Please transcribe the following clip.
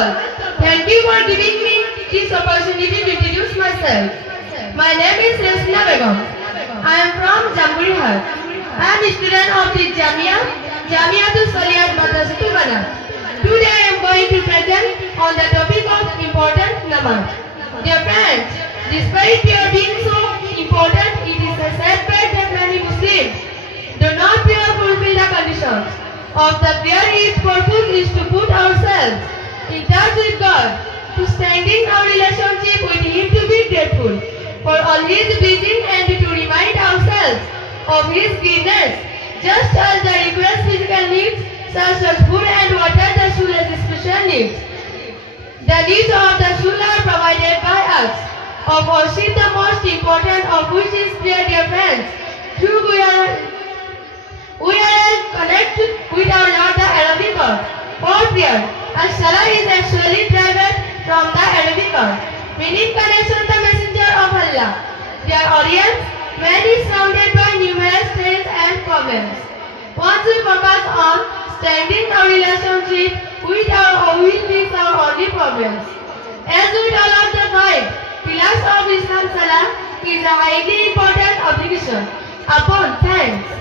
all, thank you for giving me this opportunity to introduce myself. My name is Resna Begum. I am from Jamburihar. I am a student of the Jamia, Jamia to Saliyat Madrasatul Bana. Today I am going to present on the topic of important namaz. Dear friends, despite your being so important, it is a fact that many Muslims do not fulfill the conditions of the prayer. Its purpose is to put ourselves in touch with God, to strengthen our relationship with Him, to be grateful for all His blessings and to remind ourselves of His goodness. Just as the requires physical needs such as food and water, the soul has special needs. The needs of the soul are provided by us. Of worship, the most important of which is prayer, dear friends. Through we are we are connected with our Lord, the Arabic God. For prayer, as Salah is actually derived from the Arabic word, meaning connection the messenger of Allah. Their audience, man is surrounded by numerous trails and problems. Once we focus on strengthening our relationship with our will fix our only problems. As with all of the five pillars of Islam, Salah is a highly important obligation upon thanks.